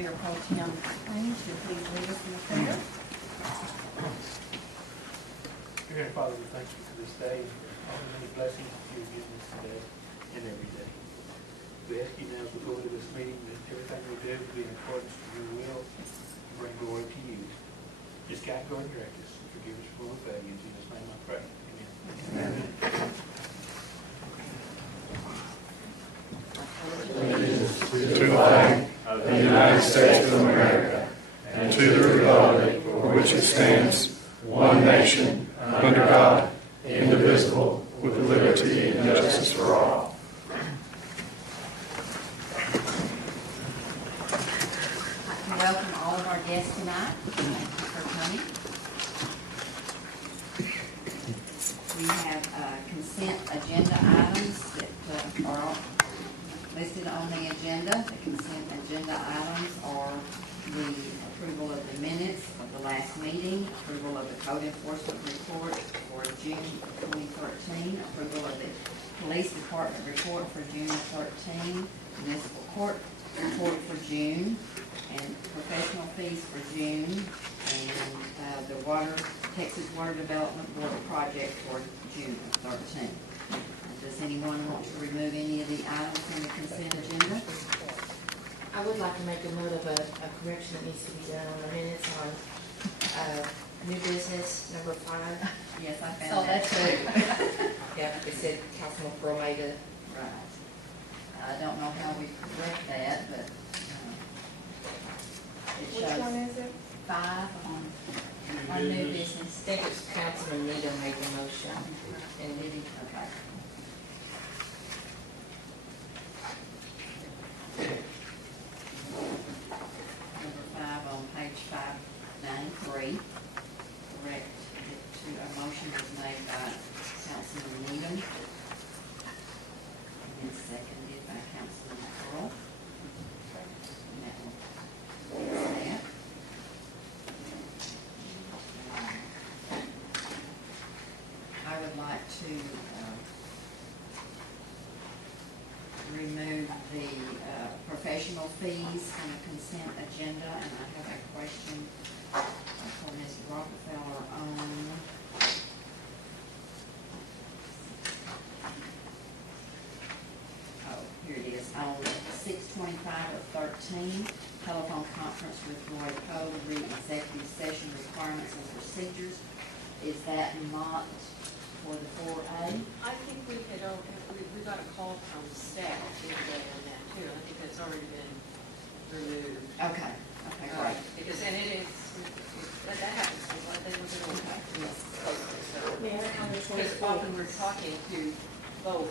Mayor Pro Tem Haynes to please lead us in the prayer. Dear Heavenly Father, we thank you for this day and for all the many blessings that you have given us today and every day. We ask you now as we go into this meeting that everything we do will be in accordance with your will and bring glory to you. Just guide, guard, and direct us and forgive us for what we fail. In Jesus' name I pray. Amen. To the flag of the United States of America and to the republic for which it stands, one nation, under God, indivisible, with liberty and justice for all. I'd like to welcome all of our guests tonight. Thank you for coming. We have consent agenda items that are listed on the agenda. The consent agenda items are the approval of the minutes of the last meeting, approval of the code enforcement report for June 2013, approval of the police department report for June 13, municipal court report for June, and professional fees for June, and the Texas Water Development Board project for June 13. Does anyone want to remove any of the items in the consent agenda? I would like to make a note of a correction that needs to be done on the minutes on new business number 5. Yes, I Saw found that too. Yeah, it said Councilman Pearl made a. Right. I don't know how we correct that, but it Which shows one is it? 5 on new business. I think it's Councilman Needham made the motion. And Did he? Okay. Number 5 on page 593. Correct. A motion was made by Councilman Needham and seconded by Councilman Pearl. And that will fix that. I would like to remove the professional fees from the consent agenda, and I have a question for Ms. Rockefeller on here it is, on 625 of 13, telephone conference with Roy Poe, re executive session requirements and procedures. Is that not for the 4A? I think we got a call from staff the other day on that too. I think that's already been removed. Okay, okay, great. Because, and it is, that happens, they were going to. Yes. Because often we're talking to both,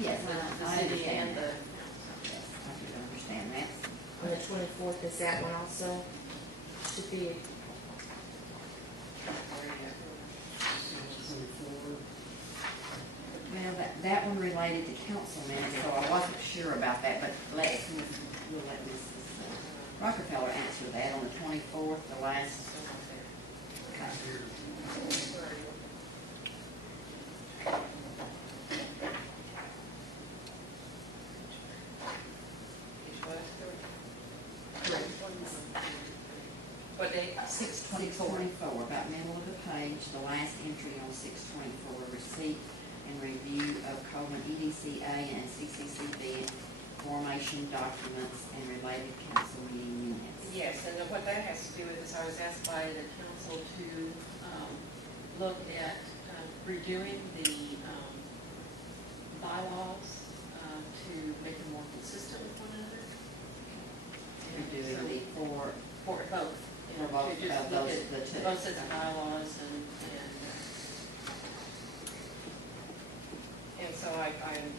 Yes, the I city understand and the. Yes, I do understand that. on the 24th, is that one also? Should be. Well, that one related to council minutes, so I wasn't sure about that, but we'll let Mrs. Rockefeller answer that on the 24th, the last. Okay. What day? 624, about middle of the page, the last entry on 624, receipt and review of Coleman EDCA and CCCB formation documents and related council meeting minutes. Yes, and what that has to do with is I was asked by the council to look at redoing the bylaws to make them more consistent with one another. Redoing the four. For both. For both To just of look those, at the two. both sets of bylaws and so I'm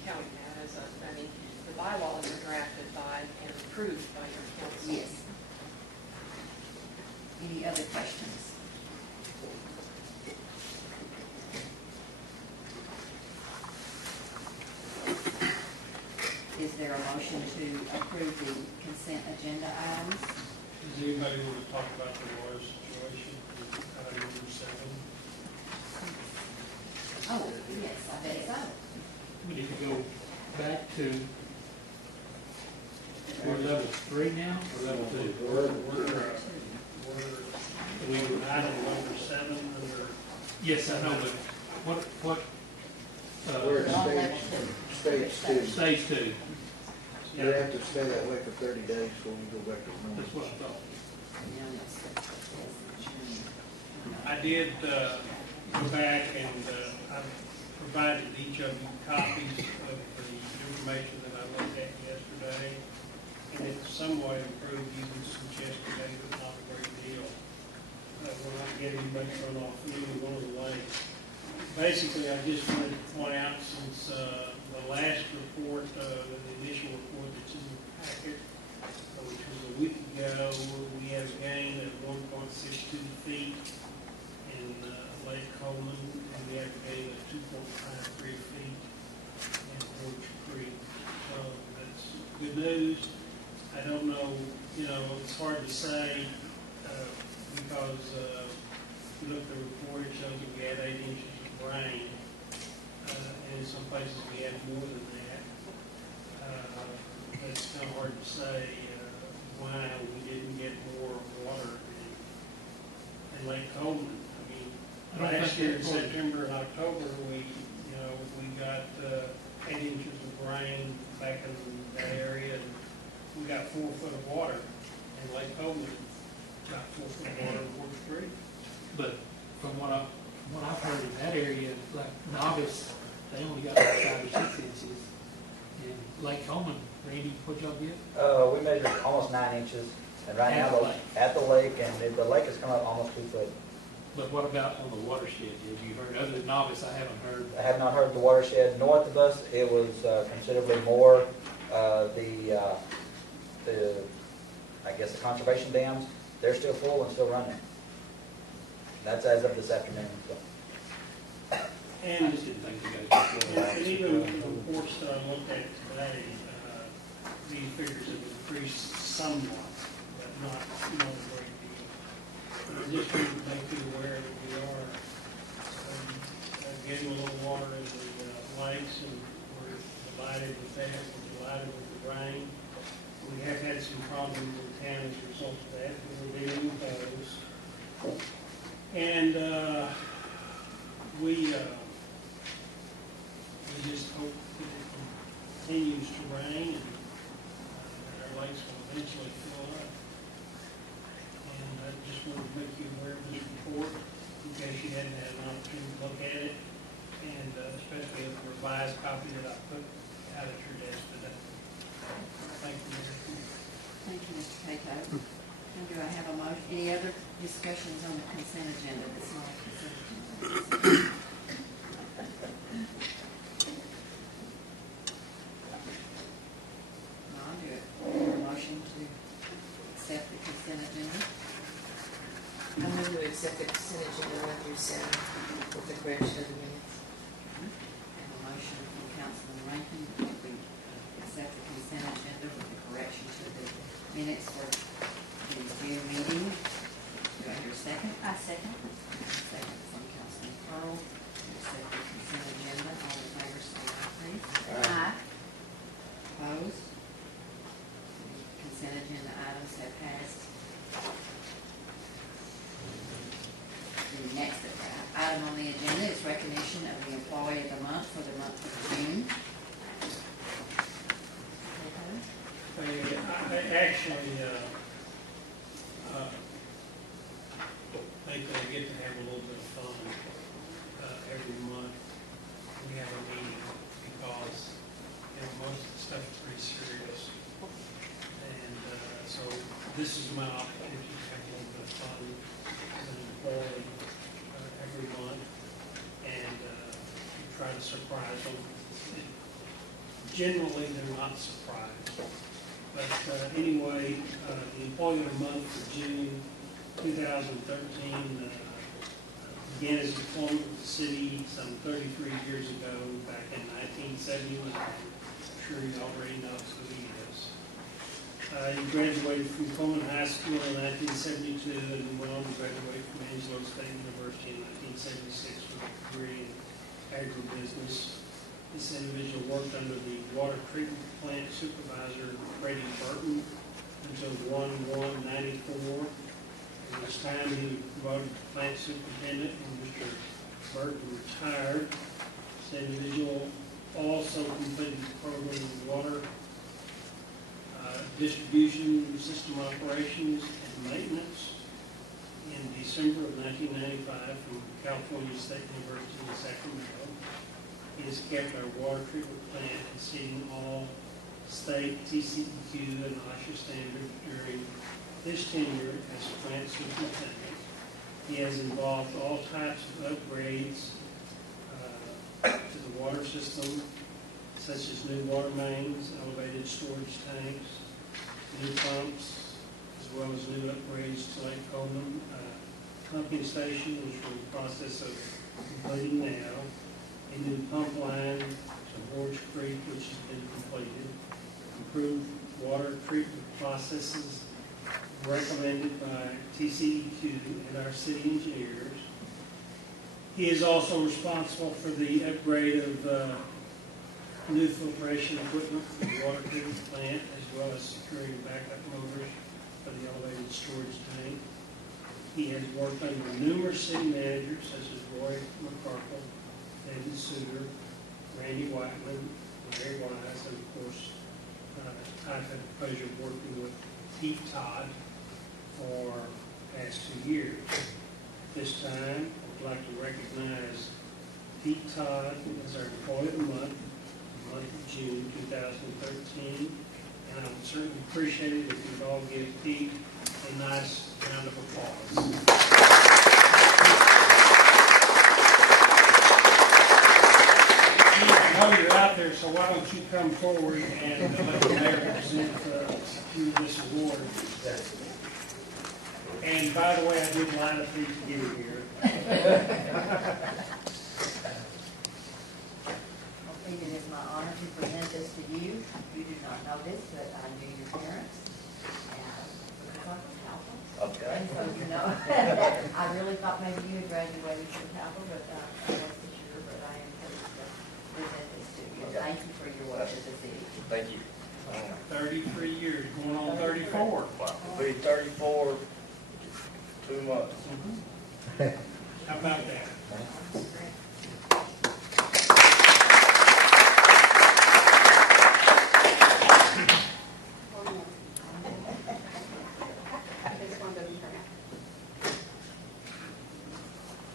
counting that as the bylaws are drafted by and approved by your council. Yes. Any other questions? Is there a motion to approve the consent agenda items? Does anybody want to talk about the water situation, item number 7? Oh, yes, I bet so. We need to go back to where level 3 now, or level 2? We're item number 7 under. Yes, I know, but what, We're All at level stage 2. stage 2? You have to stay that way for 30 days before you go back to normal. That's what I thought. I did go back and I provided each of you copies of the information that I looked at yesterday. And it's somewhat improved using some yesterday, but not a great deal. We're not getting much runoff from either one of the lakes. Basically, I just wanted to point out, since the last report, the initial report that's in the packet, which was a week ago, we have gained at 1.62 feet in Lake Coleman, and we have gained at 2.53 feet in Orange Creek. So that's good news. I don't know, it's hard to say, because if you look at the report, it shows that we had 8 inches of rain, and in some places we had more than that. It's kind of hard to say why we didn't get more water in Lake Coleman. I mean, last year in September and October, we got 8 inches of rain back in that area, and we got 4 foot of water in Lake Coleman. Got 4 foot of water in Orange Creek. But from what I've heard in that area, like in August, they only got like 5 or 6 inches. In Lake Coleman, Randy, what y'all get? We measured almost 9 inches, and right At now, the lake. at the lake, and the lake has come up almost 2 foot. But what about on the watershed? Have you heard, other than August, I haven't heard. I have not heard the watershed north of us. It was considerably more. I guess the conservation dams, they're still full and still running. That's as of this afternoon. So. I And just didn't think you guys were And even the reports that I looked at today, these figures have increased somewhat, but not a great deal. And I just want to make you aware that we are getting a little water in the lakes, and we're delighted with that. We're delighted with the rain. We have had some problems in town as a result of that, but we're dealing with those. And we just hope that it continues to rain, and our lakes will eventually fill up. And I just wanted to make you aware of this report, in case you hadn't had an opportunity to look at it, and especially the revised copy that I put out at your desk today. Thank you, Mayor. Thank you, Mr. Cato. And do I have a motion, any other discussions on the consent agenda that's not a consent agenda? No, I'll do it. A motion to accept the consent agenda. I move to accept the consent agenda 1 through 7 with the correction of the minutes. I have a motion from Councilman Rankin that we accept the consent agenda with the correction to the minutes for the June meeting. Do I hear a second? I second. Second from Councilman Pearl. To accept the consent agenda. All in favor, say aye, please. Aye. Opposed? The consent agenda items have passed. The next item on the agenda is recognition of the employee of the month for the month of June. I actually think I get to have a little bit of fun every month. We have a meeting, because most of the stuff is pretty serious. And so this is my opportunity to have a little bit of fun as an employee every month, and try to surprise them. Generally, they're not surprised. But anyway, the Employee of the Month for June 2013 began his employment with the city some 33 years ago, back in 1979. I'm sure you already know who he is. He graduated from Coleman High School in 1972, and went on to graduate from Angelo State University in 1976 with a degree in agribusiness. This individual worked under the water treatment plant supervisor, Freddie Burton, until 1/1/94. At this time, he was promoted to plant superintendent, and Mr. Burton retired. This individual also completed the program of water distribution system operations and maintenance in December of 1995 from California State University in Sacramento. He has kept our water treatment plant exceeding all state TCEQ and OSHA standards during his tenure as plant superintendent. He has involved all types of upgrades to the water system, such as new water mains, elevated storage tanks, new pumps, as well as new upgrades to Lake Coleman pumping station, which we're in the process of completing now, a new pump line to Horge Creek, which has been completed, improved water treatment processes recommended by TCEQ and our city engineers. He is also responsible for the upgrade of new filtration equipment for the water treatment plant, as well as securing backup motors for the elevated storage tank. He has worked under numerous city managers such as Roy McCarkle, David Suter, Randy Whiteman, Larry Wise, and of course, I've had the pleasure of working with Pete Todd for the past 2 years. This time, I would like to recognize Pete Todd as our Employee of the Month of June 2013, and I would certainly appreciate it if you'd all give Pete a nice round of applause. I know you're out there, so why don't you come forward and let the mayor present you this award. And by the way, I did line up these to get here. It is my honor to present this to you. You do not know this, but I knew your parents. Okay. And so, you know, I really thought maybe you had graduated from Calvin, but I wasn't sure, but I am pleased to present this to you. Okay. Thank you for your work as a city. Thank you. 33 years, going on 34. It'll be 34, 2 months. How about that?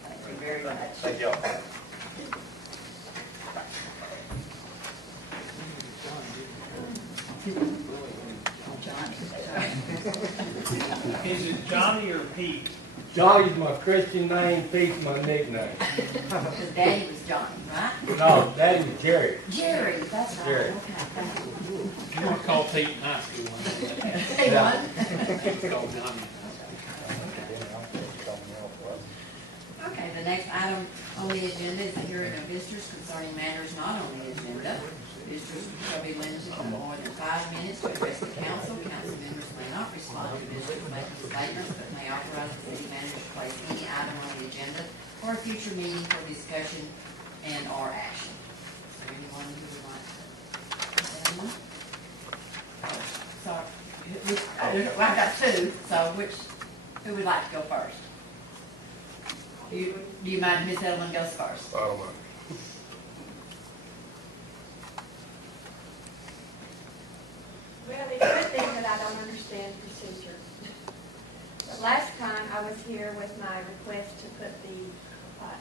Thank you very much. Thank y'all. Is it Johnny or Pete? Johnny's my Christian name, Pete's my nickname. Because Daddy was Johnny, right? No, that is Jerry. Jerry, that's right. Jerry. Okay, thank you. You want to call Pete in high school one Hey, Yeah. one. Call Johnny. Okay, the next item on the agenda is the hearing of visitors concerning matters not on the agenda. Visitors shall be limited to no more than 5 minutes to address the council. Council members may not respond to visitors making statements, but may authorize the city manager to place any item on the agenda for a future meeting for discussion and or action. Is there anyone who would like to? Anyone? Sorry, well, I've got 2, so who would like to go first? Do you mind if Ms. Edelman goes first? I don't know. Well, it's a good thing that I don't understand procedure. The last time I was here with my request to put the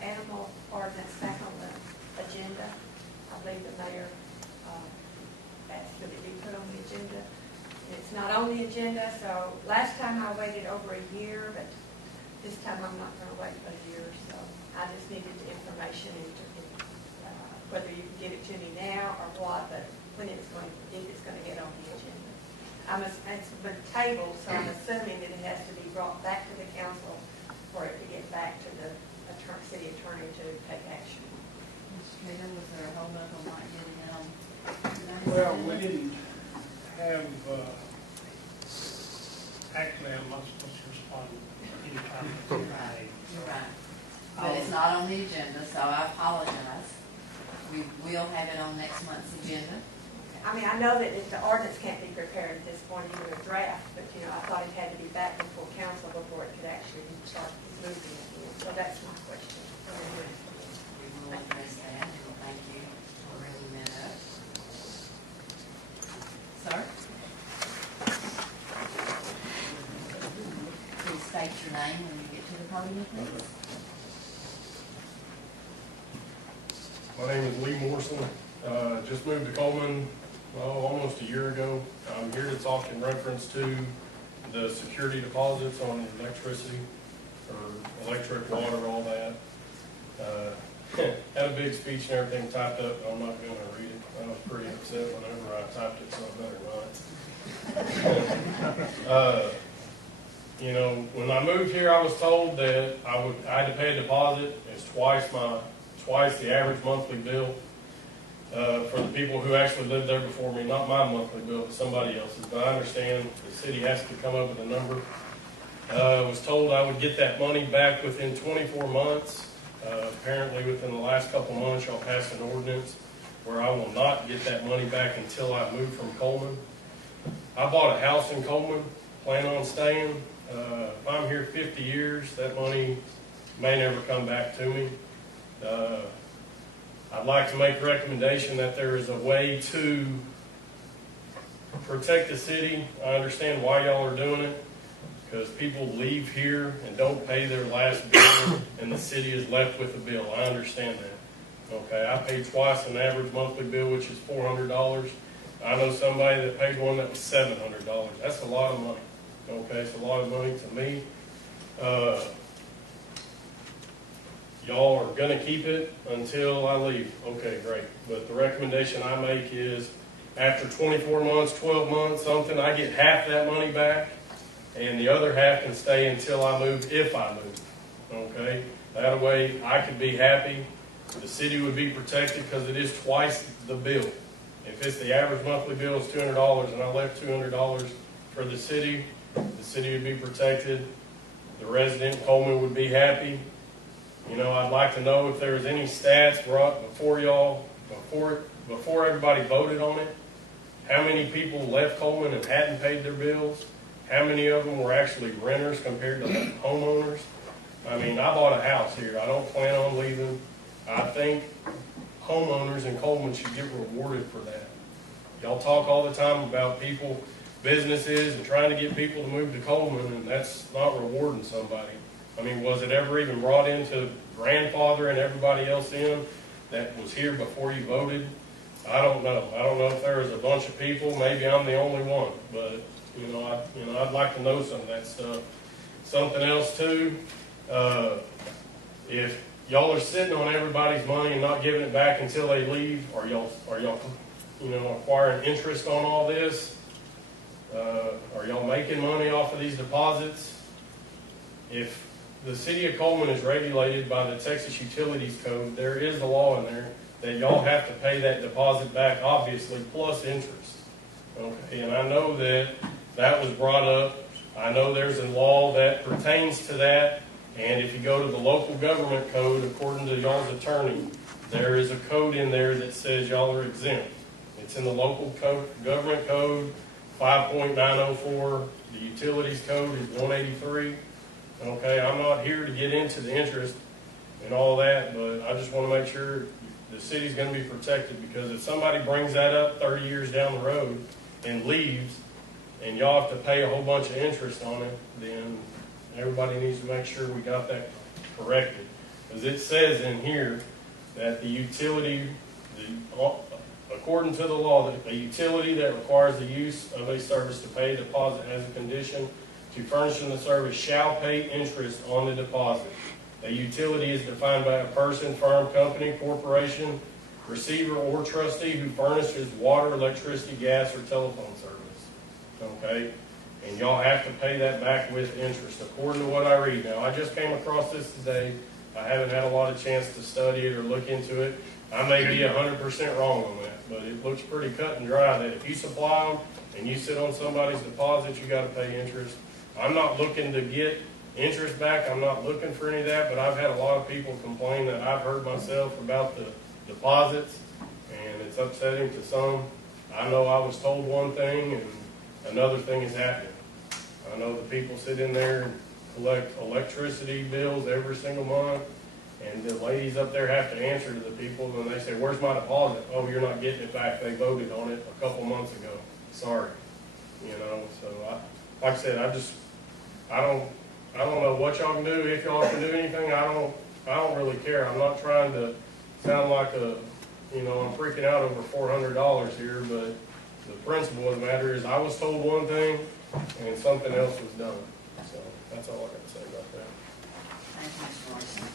animal ordinance back on the agenda, I believe the mayor asked that it be put on the agenda. It's not on the agenda, so last time I waited over a year, but this time I'm not going to wait a year, so I just needed the information and whether you can give it to me now or what, but when it's going, if it's going to get on the agenda. It's been tabled, so I'm assuming that it has to be brought back to the council for it to get back to the city attorney to take action. Mr. Taylor, was there a hold up on not getting it on? Well, we didn't have, actually, I'm not supposed to respond anytime. You're right. But it's not on the agenda, so I apologize. We will have it on next month's agenda, I mean, I know that the ordinance can't be prepared at this point, even a draft, but, you know, I thought it had to be back before council before it could actually start moving again. So that's my question. We will address that, and thank you for bringing that up. Sir? Please state your name when you get to the podium, please. My name is Lee Morrison. Just moved to Coleman, almost a year ago. I'm here to talk in reference to the security deposits on electricity, or electric, water, all that. Had a big speech and everything typed up. I'm not going to read it. I was pretty upset whenever I typed it, so I better not. You know, when I moved here, I was told that I had to pay a deposit. It's twice the average monthly bill for the people who actually lived there before me. Not my monthly bill, but somebody else's. But I understand the city has to come up with a number. I was told I would get that money back within 24 months. Apparently, within the last couple months, y'all passed an ordinance where I will not get that money back until I move from Coleman. I bought a house in Coleman, plan on staying. If I'm here 50 years, that money may never come back to me. I'd like to make a recommendation that there is a way to protect the city. I understand why y'all are doing it, because people leave here and don't pay their last bill, and the city is left with a bill. I understand that. Okay, I paid twice an average monthly bill, which is $400. I know somebody that paid one that was $700. That's a lot of money. Okay, it's a lot of money to me. Y'all are going to keep it until I leave. Okay, great. But the recommendation I make is after 24 months, 12 months, something, I get half that money back, and the other half can stay until I move, if I move. Okay? That way I could be happy. The city would be protected because it is twice the bill. If it's the average monthly bill is $200 and I left $200 for the city would be protected. The resident, Coleman, would be happy. You know, I'd like to know if there's any stats brought before y'all, before everybody voted on it. How many people left Coleman and hadn't paid their bills? How many of them were actually renters compared to homeowners? I mean, I bought a house here. I don't plan on leaving. I think homeowners in Coleman should get rewarded for that. Y'all talk all the time about people, businesses, and trying to get people to move to Coleman, and that's not rewarding somebody. I mean, was it ever even brought into grandfather and everybody else in that was here before you voted? I don't know. I don't know if there was a bunch of people. Maybe I'm the only one, but I'd like to know some of that stuff. Something else too. If y'all are sitting on everybody's money and not giving it back until they leave, are y'all acquiring interest on all this? Are y'all making money off of these deposits? If the city of Coleman is regulated by the Texas Utilities Code, there is a law in there that y'all have to pay that deposit back, obviously, plus interest. Okay, and I know that was brought up. I know there's a law that pertains to that, and if you go to the local government code, according to y'all's attorney, there is a code in there that says y'all are exempt. It's in the local government code, 5.904. The utilities code is 183. Okay, I'm not here to get into the interest and all that, but I just want to make sure the city's going to be protected, because if somebody brings that up 30 years down the road and leaves, and y'all have to pay a whole bunch of interest on it, then everybody needs to make sure we got that corrected. Because it says in here that the utility, according to the law, that a utility that requires the use of a service to pay a deposit as a condition to furnishing the service shall pay interest on the deposit. A utility is defined by a person, firm, company, corporation, receiver, or trustee who furnishes water, electricity, gas, or telephone service. Okay? And y'all have to pay that back with interest, according to what I read. Now, I just came across this today. I haven't had a lot of chance to study it or look into it. I may be 100% wrong on that, but it looks pretty cut and dry that if you supply them and you sit on somebody's deposit, you got to pay interest. I'm not looking to get interest back. I'm not looking for any of that, but I've had a lot of people complain that I've heard myself about the deposits, and it's upsetting to some. I know I was told one thing and another thing is happening. I know the people sit in there and collect electricity bills every single month, and the ladies up there have to answer to the people, and they say, where's my deposit? Oh, you're not getting it back, they voted on it a couple months ago, sorry. You know, so like I said, I don't know what y'all can do, if y'all can do anything, I don't really care. I'm not trying to sound like I'm freaking out over $400 here, but the principle of the matter is I was told one thing and something else was done. So that's all I got to say about that. Thank you, Mr. Morrison.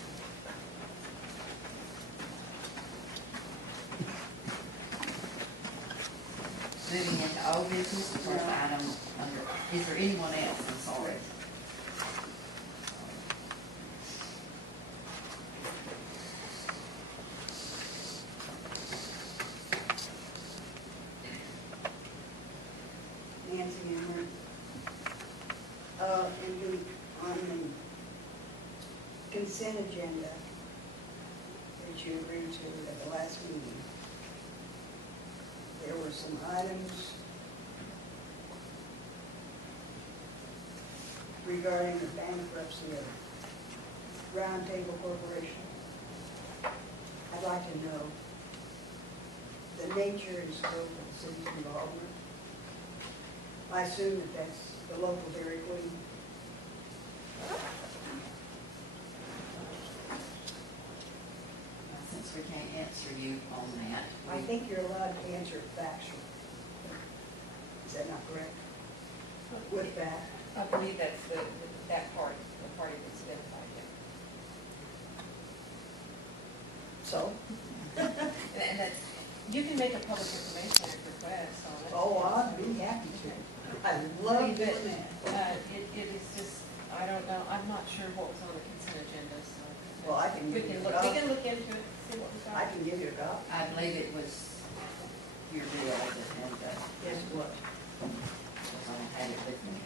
Moving into old business, the first item under, is there anyone else? I'm sorry. Nancy Hammer. On the consent agenda that you agreed to at the last meeting, there were some items regarding the bankruptcy of Round Table Corporation. I'd like to know the nature and scope of the city's involvement. I assume that that's the local Dairy Queen. Since we can't answer you on that. I think you're allowed to answer factually. Is that not correct? With that, I believe that's that part, the party that's identified there. so? And that's, you can make a public information act request on it. Oh, I'd be happy to. I love doing that. It is just, I don't know, I'm not sure what was on the consent agenda, so. Well, I can We give you can a look, we copy. can look into it, see what we got. I can give you a copy. I believe it was your bill that had, Yes, what? I don't have it with me.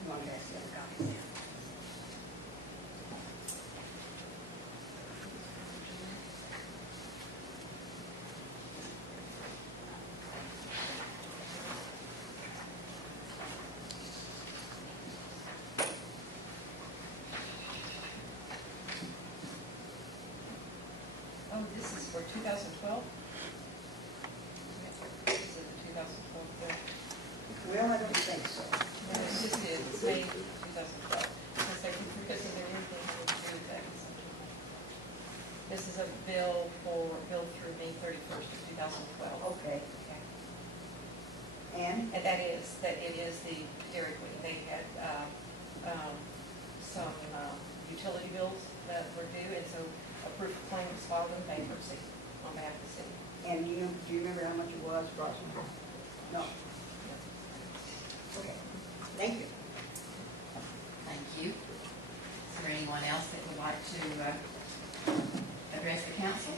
You want to ask the other copy? Oh, this is for 2012? This is the 2012 bill. Well, I don't think so. No, this is May 2012. Because of their anything to do with that consumption. This is a bill through May 31st of 2012. Okay. Okay. And? And that it is the Dairy Queen. They had some utility bills that were due, and so a proof of claim was filed in bankruptcy on behalf of the city. And do you remember how much it was approximately? No. Okay. Thank you. Thank you. Is there anyone else that would like to address the council?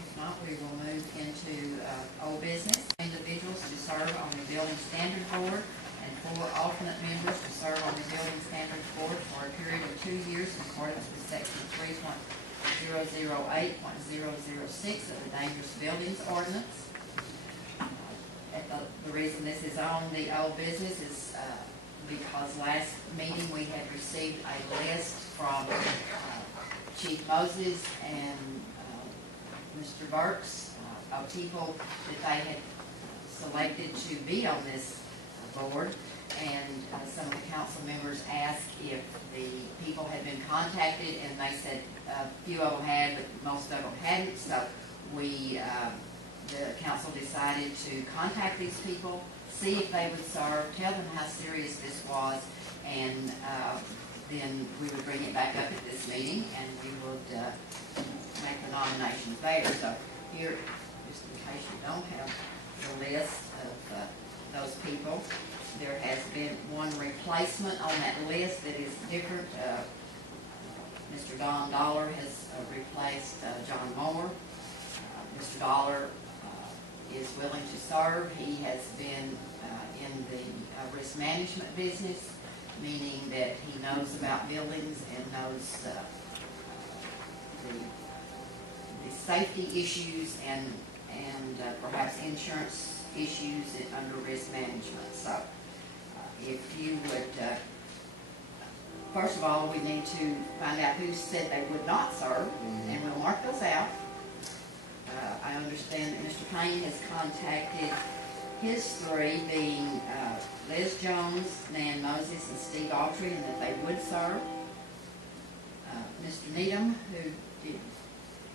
If not, we will move into old business. Individuals to serve on the Building Standard Board and 4 alternate members to serve on the Building Standards Board for a period of 2 years in accordance with section 3.008.006 of the Dangerous Buildings Ordinance. The reason this is on the old business is because last meeting we had received a list from Chief Moses and Mr. Burks of people that they had selected to be on this board, and some of the council members asked if the people had been contacted, and they said a few of them had, but most of them hadn't. So we, the council decided to contact these people, see if they would serve, tell them how serious this was, and then we would bring it back up at this meeting, and we would make the nominations there. So here, just in case you don't have the list of those people, there has been one replacement on that list that is different. Mr. Don Dollar has replaced John Moore. Mr. Dollar is willing to serve. He has been in the risk management business, meaning that he knows about buildings and knows the safety issues and perhaps insurance issues under risk management. So if you would, first of all, we need to find out who said they would not serve, and we'll mark those out. I understand that Mr. Payne has contacted his three, being Liz Jones, Nan Moses, and Steve Autry, and that they would serve. Mr. Needham, who did,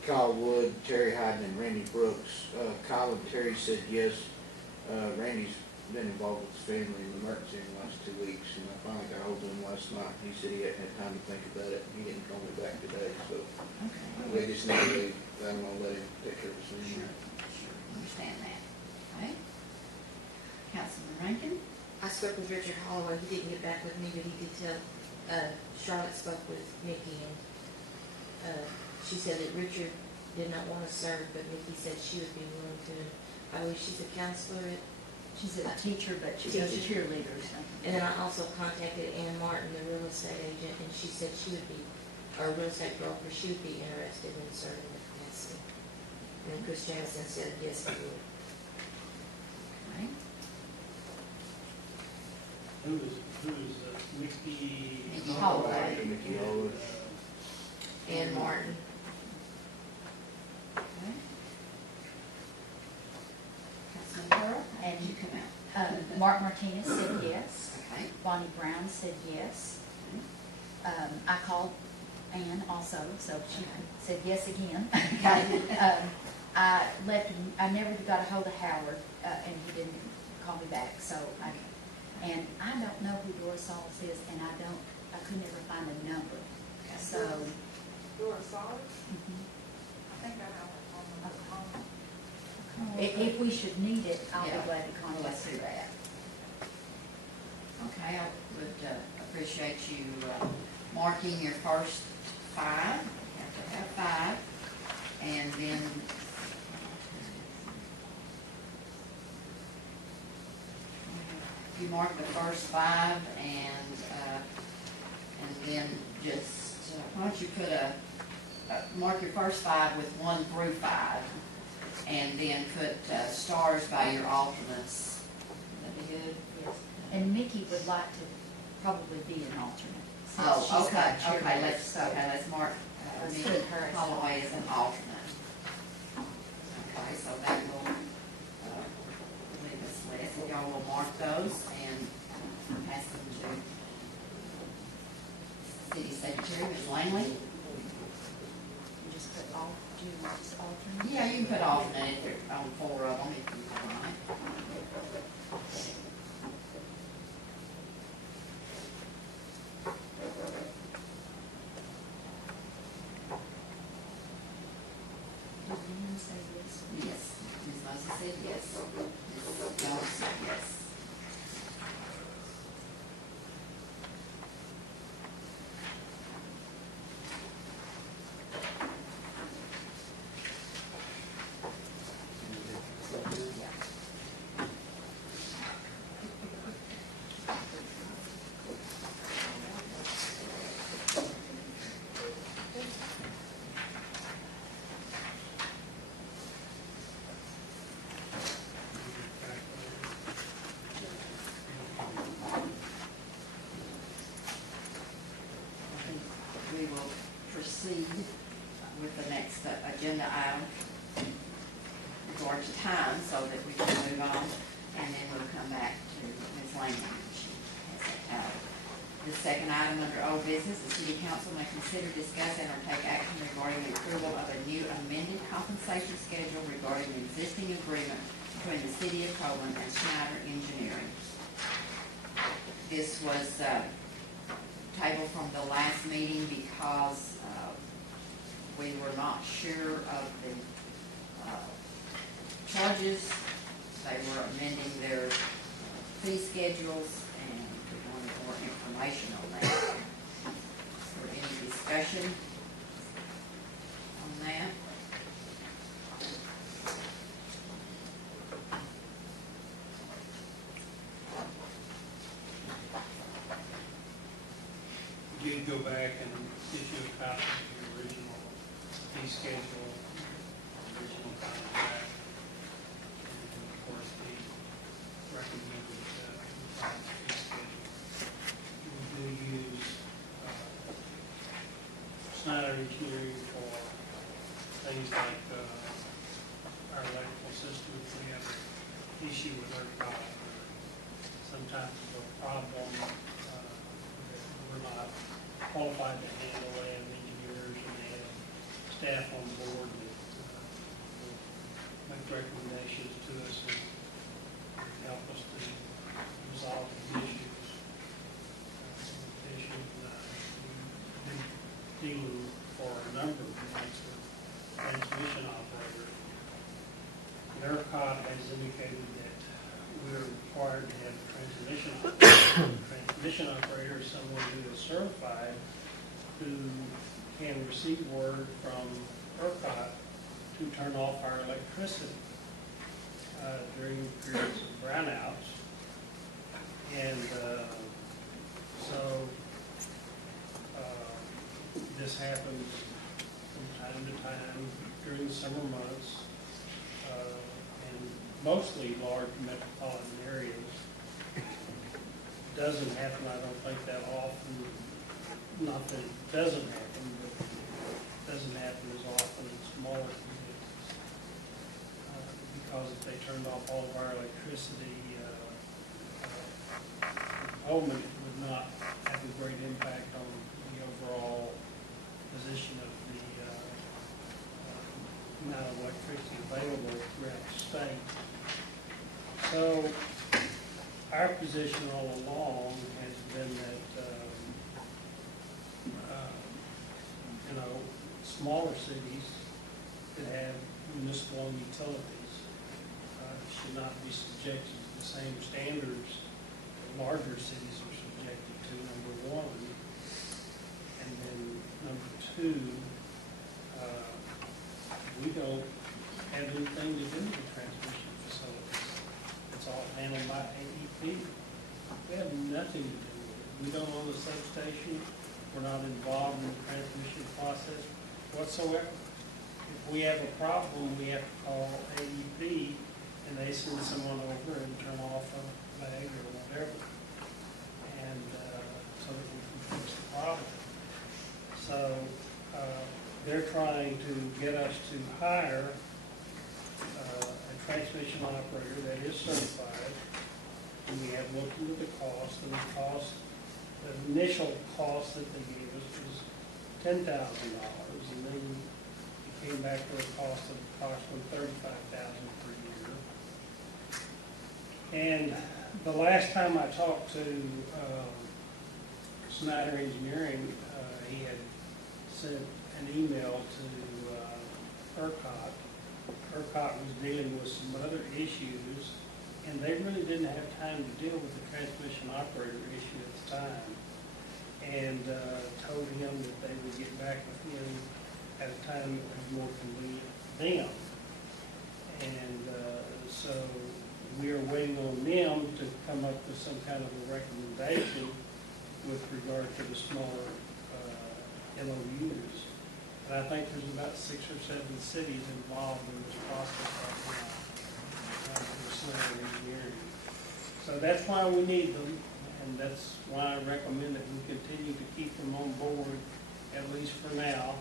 Kyle Wood, Terry Hyden, and Randy Brooks. Kyle and Terry said yes. Randy's been involved with his family in the emergency in the last 2 weeks, and I finally got hold of him last night. He said he hadn't had time to think about it. He didn't call me back today, so we just need to, I'm gonna let him take care of his sure, thing. sure, understand that. Okay. Councilman Rankin? I spoke with Richard Holloway, he didn't get back with me, but he did tell, Charlotte spoke with Nikki, and, she said that Richard did not want to serve, but Nikki said she would be willing to. I believe she's a counselor at. She's a teacher, but she does cheerleaders. And then I also contacted Ann Martin, the real estate agent, and she said she would be, or real estate broker, she would be interested in serving the capacity. And Chris Jamison said yes, he would. Okay. Who is Mickey? Mickey Holloway. Mickey Holloway. Ann Martin. Okay. Councilman Pearl, and you come out. Mark Martinez said yes. Okay. Bonnie Brown said yes. I called Ann also, so she said yes again. I never got a hold of Howard, and he didn't call me back, so and I don't know who Doris Solis is, and I could never find a number, so. Doris Solis? Mhm. I think I have it on the phone. If we should need it, I'll be Yeah. glad to Let's contact do you. that. Okay, I would appreciate you marking your first five. You have to have five. And then you mark the first five, and then just, why don't you put mark your first five with 1 through 5, and then put stars by your alternates. That'd be good? Yes. And Mickey would like to probably be an alternate. since Oh, she's okay, got okay, cheerleaders. let's mark Let's Mickey put her as Holloway as an alternate. Okay, so that will leave us list. If y'all will mark those and pass them to City Secretary, Ms. Langley. You just put all, do just alternate? Yeah, you can put alternate if they're on 4 of them, if you want. Did Lynn say yes? Yes, Ms. Moses said yes. Ms. Jones said yes. We will proceed with the next agenda item regard to time, so that we can move on, and then we'll come back to Ms. Langley. She has that title. The second item under old business, the city council may consider, discuss, and or take action regarding the approval of a new amended compensation schedule regarding the existing agreement between the city of Coleman and Schneider Engineering. This was tabled from the last meeting because we were not sure of the charges. They were amending their fee schedules, and we wanted more information on that. Is there any discussion on that? Did go back and issue a copy of the original fee schedule, original contract, and of course, the recommended fee schedule. We do use Snyder Engineering for things like our electrical system. If we have an issue with our ERCOT, sometimes a problem that we're not qualified to handle, they have engineers and they have staff on board that will make recommendations to us and help us to resolve the issues. We've been dealing for a number of months with transmission operator. ERCOT has indicated that we're required to have a transmission operator. Transmission operator is someone who is certified, who can receive word from ERCOT to turn off our electricity during periods of brownouts. And so this happens from time to time during the summer months, and mostly large metropolitan areas. Doesn't happen, I don't think, that often. Not that it doesn't happen, but it doesn't happen as often in smaller communities. Because if they turned off all of our electricity, it would not have a great impact on the overall position of the amount of electricity available throughout the state. So our position all along has been that, smaller cities that have municipal utilities should not be subjected to the same standards that larger cities are subjected to, number one. And then number two, we don't have anything to do with the transmission facilities. It's all handled by AEP. We have nothing to do with it. We don't own the substation. We're not involved in the transmission process whatsoever. If we have a problem, we have to call AEP, and they send someone over and turn off a leg or whatever, and so that we can fix the problem. So they're trying to get us to hire a transmission operator that is certified, and we have looked into the cost, and the initial cost that they gave us was $10,000, and then it came back to a cost of approximately $35,000 per year. And the last time I talked to Snyder Engineering, he had sent an email to ERCOT. ERCOT was dealing with some other issues, and they really didn't have time to deal with the transmission operator issue at the time, and told him that they would get back with him at a time that was more convenient for them. And so we are waiting on them to come up with some kind of a recommendation with regard to the smaller LOUs. And I think there's about 6 or 7 cities involved in this process right now for Snyder Engineering. So that's why we need them, and that's why I recommend that we continue to keep them on board, at least for now,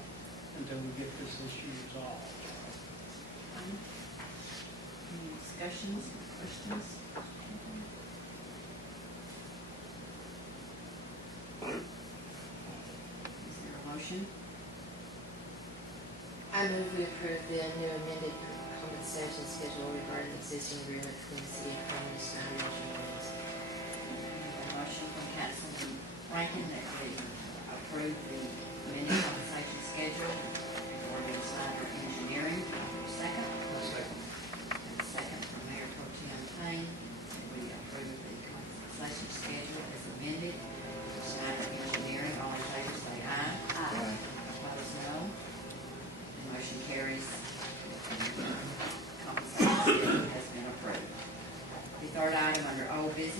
until we get this issue resolved. Any discussions, questions? Is there a motion? I move we approve the new amended compensation schedule regarding existing agreement between the city of Columbia and Snyder Engineering. A motion from Councilman Rankin that we approve the amended compensation schedule for the Snyder Engineering. Second? Second. And second from Mayor Pro Tem Payne, that we approve the compensation schedule as amended for Snyder Engineering. All in favor say aye. Aye. Opposed, no. The motion carries. Compensation schedule has been approved. The third item under old business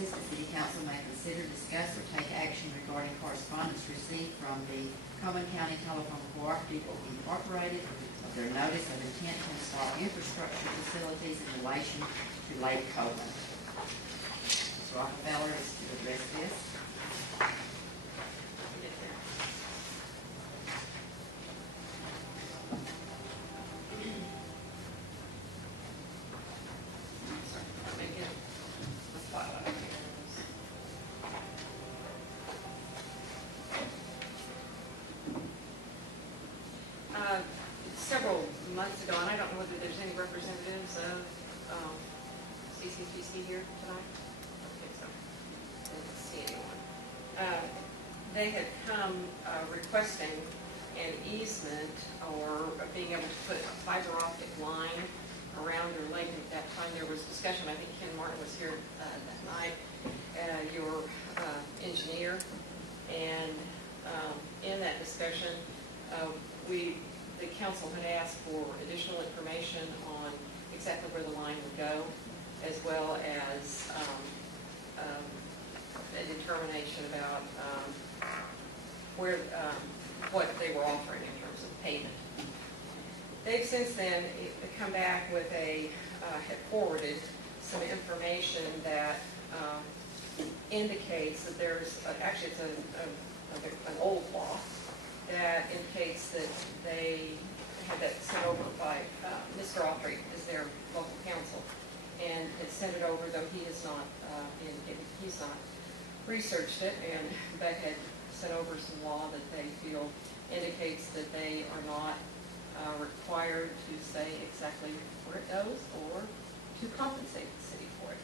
correspondence received from the Coleman County Telephone Cooperative Incorporated of their notice of intent to install infrastructure facilities in relation to Lake Coleman. Ms. Rockefeller is to address this. Several months ago, and I don't know whether there's any representatives of CCTC here tonight. I don't think so. I didn't see anyone. They had come requesting an easement or being able to put a fiber optic line around their lake. At that time, there was discussion. I think Ken Martin was here that night, your engineer, and in that discussion, the council had asked for additional information on exactly where the line would go, as well as a determination about what they were offering in terms of payment. They've since then come back with had forwarded some information that indicates that there's, actually it's an old law that indicates that they had that sent over by Mr. Autry as their local counsel, and had sent it over, though he has not he's not researched it, but had sent over some law that they feel indicates that they are not required to say exactly where it goes or to compensate the city for it.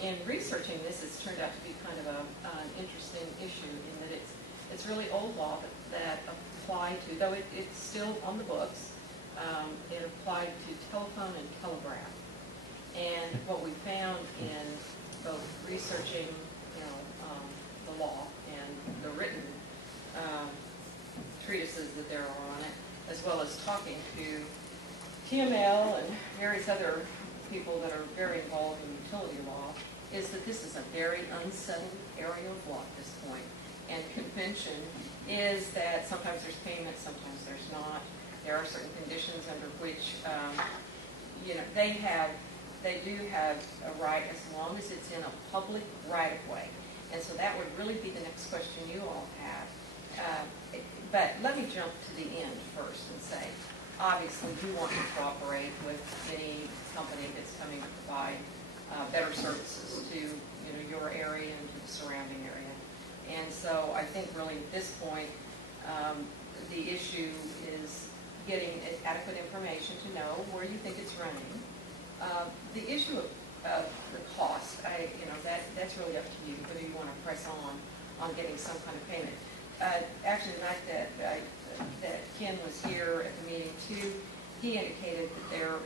In researching this, it's turned out to be kind of an interesting issue in that it's really old law that applied to, though it's still on the books, it applied to telephone and telegraph. And what we found in both researching, the law and the written treatises that there are on it, as well as talking to TML and various other people that are very involved in utility law, is that this is a very unsettled area of law at this point. And convention is that sometimes there's payment, sometimes there's not. There are certain conditions under which, they do have a right as long as it's in a public right-of-way. And so that would really be the next question you all have. But let me jump to the end first and say, obviously, we want to cooperate with any company that's coming to provide better services to your area and to the surrounding area. And so I think really at this point, the issue is getting adequate information to know where you think it's running. The issue of the cost, that's really up to you, whether you want to press on getting some kind of payment. Actually, the night that Ken was here at the meeting too, he indicated that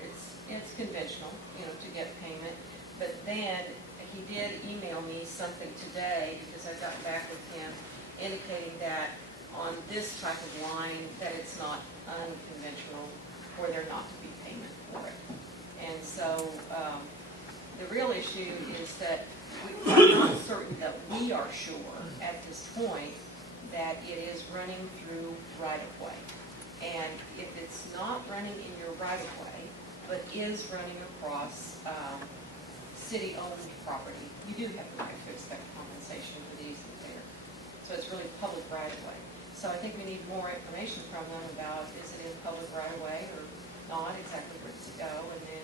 it's conventional, to get payment. But then he did email me something today, because I got back with him, indicating that on this type of line, that it's not unconventional for there not to be payment for it. And so the real issue is that we're not certain that we are sure at this point that it is running through right-of-way. And if it's not running in your right-of-way, but is running across city-owned property, you do have the right to expect compensation for the easement there. So it's really public right-of-way. So I think we need more information from them about, is it in public right-of-way or not, exactly where does it go, and then,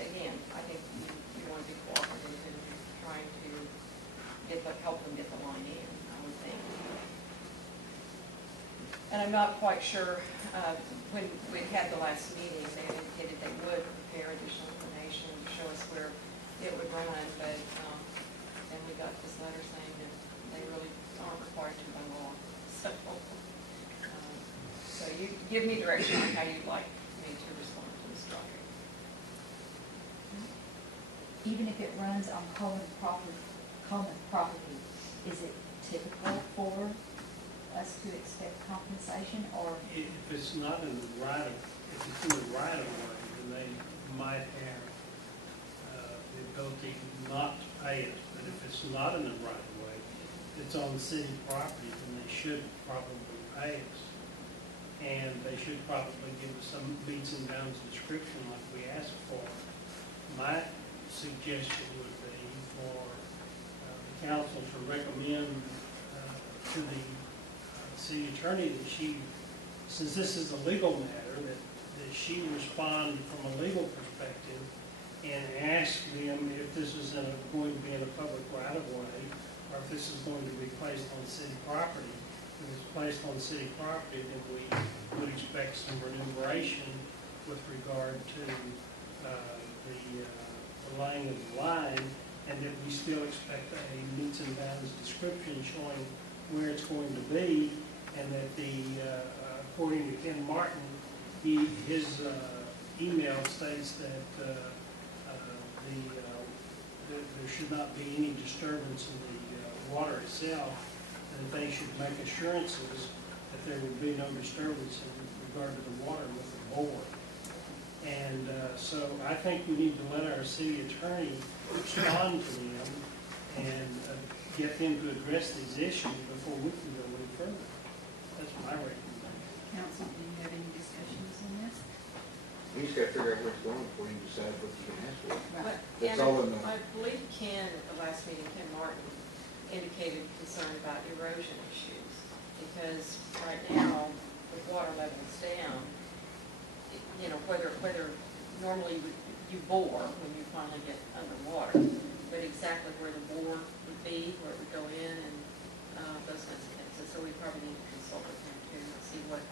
again, I think we want to be cooperative in trying to help them get the line in, I would think. And I'm not quite sure, when we had the last meeting, they indicated they would prepare additional information to show us where it would run, but then we got this letter saying that they really aren't required to by law. So you give me direction on how you'd like me to respond to this document. Even if it runs on common property, is it typical for us to expect compensation, or? If it's not in the right of, if it's in the right of way, then they might have the ability not to pay it. But if it's not in the right of way, it's on city property, then they should probably pay us. And they should probably give us some meets and bounds description like we asked for. My suggestion would be for the council to recommend to the city attorney that she, since this is a legal matter, that she respond from a legal perspective and ask them if this is going to be in a public right of way, or if this is going to be placed on city property. If it's placed on city property, then we would expect some remuneration with regard to the laying of the line, and that we still expect a meets and bounds description showing where it's going to be, and that according to Ken Martin, his email states that there should not be any disturbance in the water itself, and that they should make assurances that there would be no disturbance in regard to the water with the board. And so I think we need to let our city attorney respond to them and get them to address these issues before we can go any further. That's my recommendation. Council, do you have any discussions on this? You just gotta figure out where it's going before you decide what you can ask for. But, That's and all in the, I believe Ken, at the last meeting, Ken Martin, indicated concern about erosion issues. Because right now, with water levels down, you know, whether normally you bore when you finally get underwater, but exactly where the bore would be, where it would go in, and those kinds of things. And so we probably need to consult with him too and see what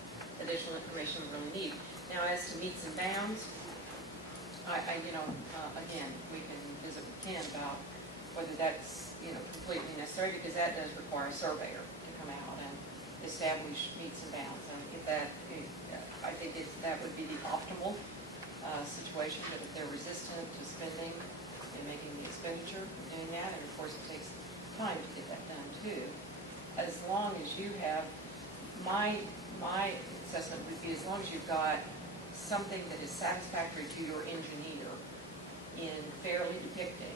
additional information we really need. Now, as to meets and bounds, again, we can visit with Ken about whether that's, completely necessary, because that does require a surveyor to come out and establish meets and bounds. And I think that would be the optimal situation, but if they're resistant to spending and making the expenditure and doing that, and of course it takes time to get that done too, as long as you have, my assessment would be, as long as you've got something that is satisfactory to your engineer in fairly depicting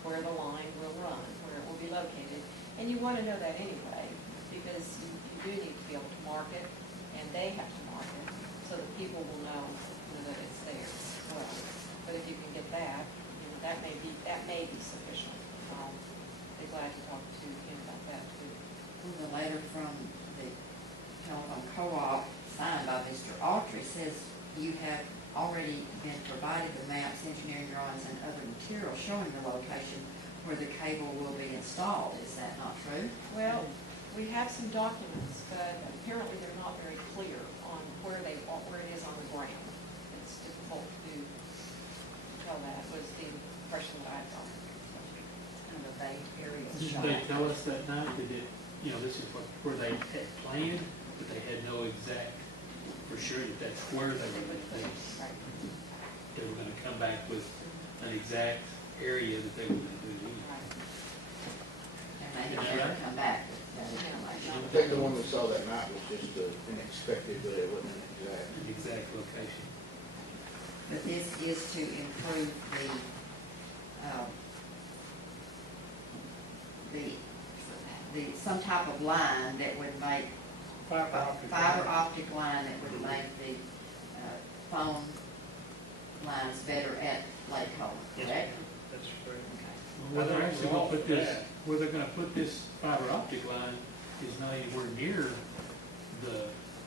where the line will run, where it will be located, and you want to know that anyway, because you do need to be able to market, and they have to market, so that people will know that it's there as well. But if you can get that, that may be sufficient. I'll be glad to talk to him about that too. The letter from the telephone co-op signed by Mr. Autry says you have already been provided the maps, engineering drawings, and other materials showing the location where the cable will be installed. Is that not true? Well, we have some documents, but apparently they're not very clear on where it is on the ground. It's difficult to tell that, was the impression that I got. Kind of a vague area. Didn't they tell us that night that this is where they had planned, but they had no exact, for sure that that's where they were going to be. They were going to come back with an exact area that they were going to do. And they have never come back with that information. I think the one we saw that night was just unexpected, but it wasn't An exact location. But this is to improve some type of line that would make fiber optic line that would make the phone lines better at Lake Hole, correct? That's correct. Where they're actually going to put this, where they're going to put this fiber optic line is not anywhere near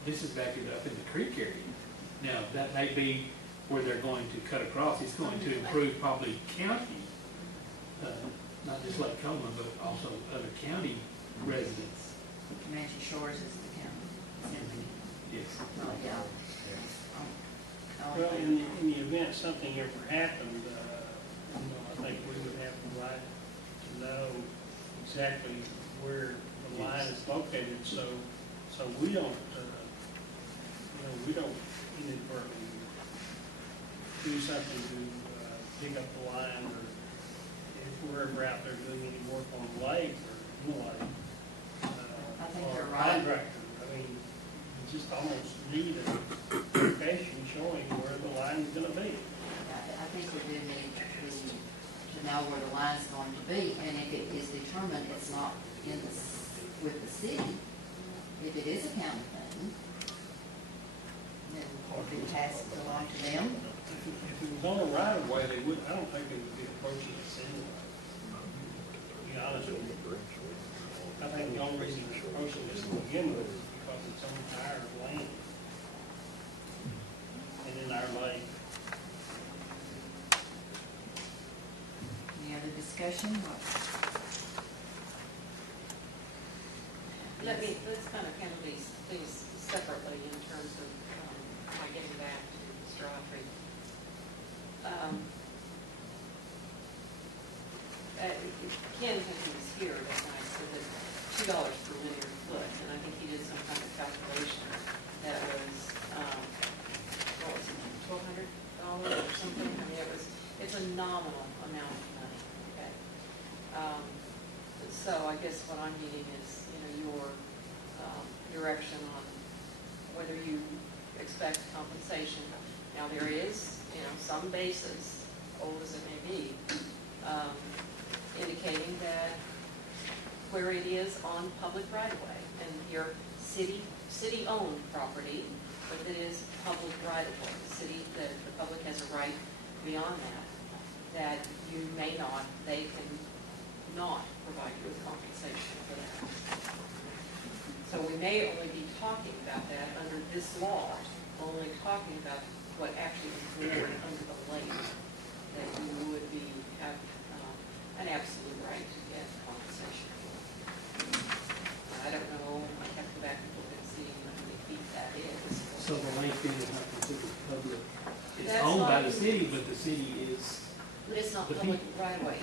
this is back up in the creek area. Now, that may be where they're going to cut across. It's going to improve probably county, not just Lake Como, but also other county residents. Comanche Shores is the county. Yes. Oh, yeah. Well, in the event something ever happened, I think we would have the right to know exactly where the line is located, so we don't, inadvertently do something to pick up the line, or if we're ever out there doing any work on the lake, or anyway, I think or you're a right. contractor. I mean, you just almost need a location showing where the line's gonna be. I think we do need to know where the line's going to be, and if it is determined it's not in the with the city. If it is a county thing, then if it passes along to them, If it was on a right of way, they would, I don't think they would be approaching us anyway. To be honest with you. I think the only reason they're approaching us to begin with is because it's on our land. And in our lane. any other discussion? Let's kind of handle these things separately in terms of, by getting back to Mr. Autry. Ken, when he was here that night, said that $2 per linear foot, and I think he did some kind of calculation that was, what was it, $1,200 or something? I mean, it's a nominal amount of money, okay? So I guess what I'm needing is, your direction on whether you expect compensation. Now, there is, some basis, old as it may be, indicating that where it is on public right-of-way, and your city-owned property, but it is public right-of-way, the public has a right beyond that you may not, they can not provide you with compensation for that. So we may only be talking about that under this law, only talking about what actually is born under the lake, that you would have an absolute right to get compensation. I don't know, I have to go back and look and see how many feet that is. So the lake then is not considered public. It's That's owned by not the even- city, but the city is, But it's not The public right away,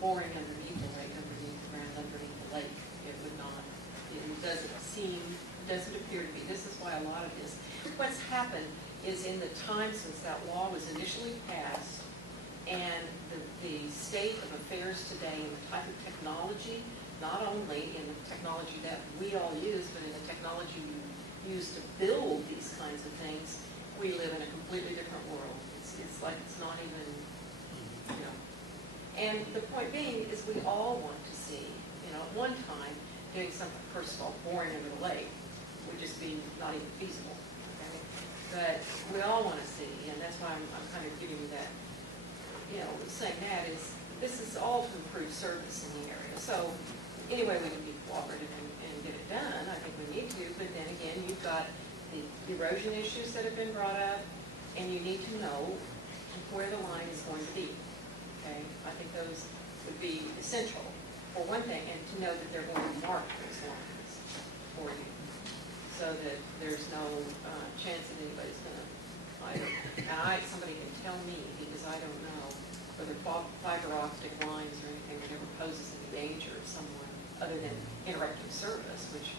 boring underneath the lake, underneath the ground, underneath the lake, it would not, doesn't appear to be. This is why a lot of this, what's happened is in the time since that law was initially passed, and the state of affairs today and the type of technology, not only in the technology that we all use, but in the technology we use to build these kinds of things, we live in a completely different world. It's like it's not even, And the point being is we all want to see, at one time, doing something, first of all, boring under the lake would just be not even feasible, okay? But we all want to see, and that's why I'm kind of giving you that, saying that is, this is all to improve service in the area. So anyway, we can be cooperative and get it done. I think we need to, but then again, you've got the erosion issues that have been brought up, and you need to know where the line is going to be, okay? I think those would be essential, for one thing, and to know that they're going to mark those lines for you, so that there's no chance that anybody's going to somebody can tell me, because I don't know, whether fiber optic lines or anything that ever poses any danger of someone other than interrupting service, which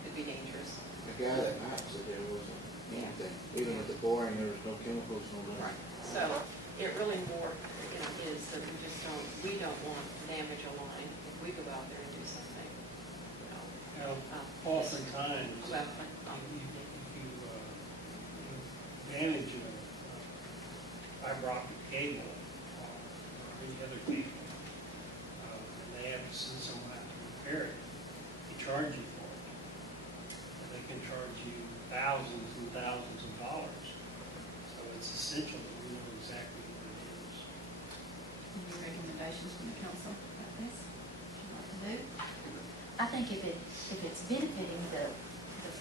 could be dangerous. The guy that night said there wasn't anything, even with the boring, there was no chemicals, no nothing. Right. So it really more, is that we don't want to damage a line if we go out there and do something. oftentimes, Well, if you damage a fiber optic cable or any other cable, and they have to send someone out to repair it, they charge you for it. And they can charge you thousands and thousands of dollars. So it's essential that we know exactly what it is. Any recommendations from the council about this? What to do? I think if it's benefiting the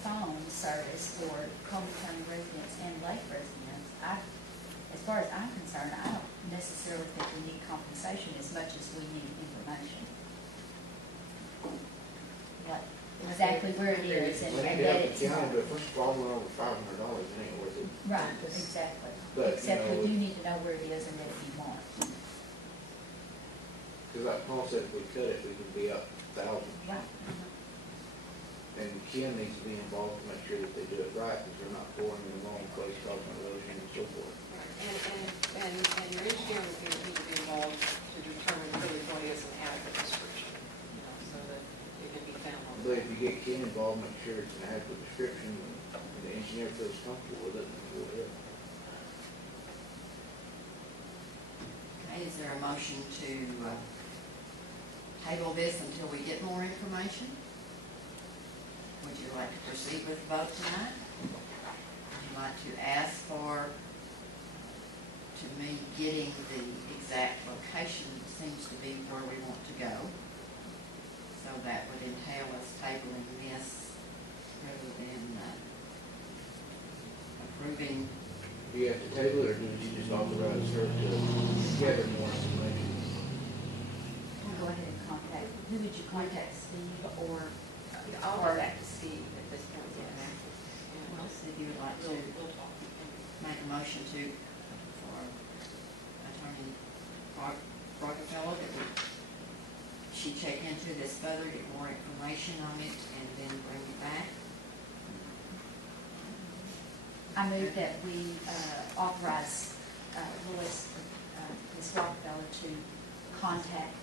phone service for Coleman County residents and lake residents, as far as I'm concerned, I don't necessarily think we need compensation as much as we need information. What, exactly where it is and When that you get up it's the county, not. but if it's falling over $500, it ain't worth it. Right, exactly. But, Except we do need to know where it is and that it be marked. Because like Paul said, if we cut it, we could be up thousands. Right. And Ken needs to be involved to make sure that they do it right, because they're not pouring in the wrong place, causing erosion and so forth. And your engineer would need to be involved to determine really what is an adequate description, so that it can be found on. But if you get Ken involved, make sure it's an adequate description, and the engineer feels comfortable with it, and go ahead. Okay, is there a motion to table this until we get more information? Would you like to proceed with the vote tonight? Would you like to ask for, to me, getting the exact location seems to be where we want to go. So that would entail us tabling this rather than approving. Do you have to table it, or do you just authorize her to gather more information? We'll go ahead and contact, who would you contact, Steve or? I'll go back to Steve at this point, yeah. Well, see if you would like to We'll talk. make a motion to, for Attorney Rockefeller, that she check into this further, get more information on it, and then bring it back. I move that we authorize Ms. Rockefeller to contact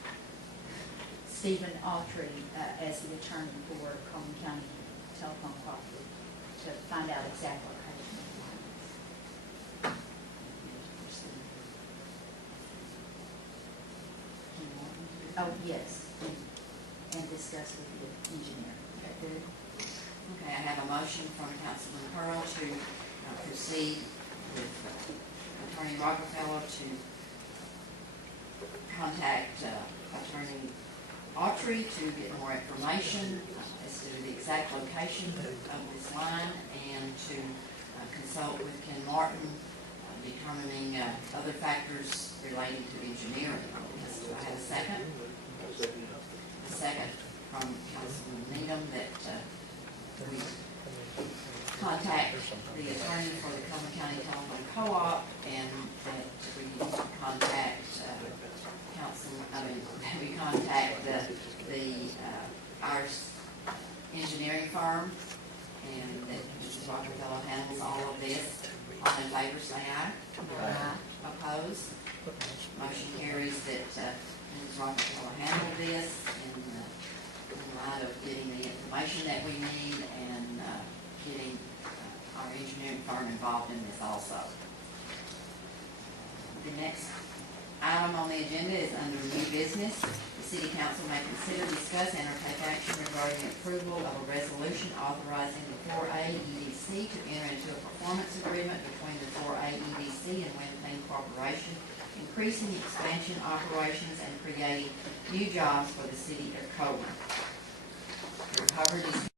Stephen Autry as the attorney for Coleman County Telephone Cooperative to find out exact location of the lines. Oh, yes, and discuss with the engineer. Is that good? Okay, I have a motion from Councilman Pearl to proceed with Attorney Rockefeller to contact Attorney Autry to get more information as to the exact location of this line and to consult with Ken Martin, determining other factors relating to engineering. Do I have a second? A second from Councilman Needham that we contact the attorney for the Coleman County Telephone Co-op and that we contact that we contact our engineering firm and that Mrs. Rockefeller handles all of this. All in favor, say aye. Aye. Opposed? Motion carries that Mrs. Rockefeller handle this in light of getting the information that we need and getting our engineering firm involved in this also. The next item on the agenda is under new business. The city council may consider, discuss, and or take action regarding the approval of a resolution authorizing the 4A EDC to enter into a performance agreement between the 4A EDC and Winnipeg Corporation, increasing expansion operations and creating new jobs for the city of Coleman. Recovered is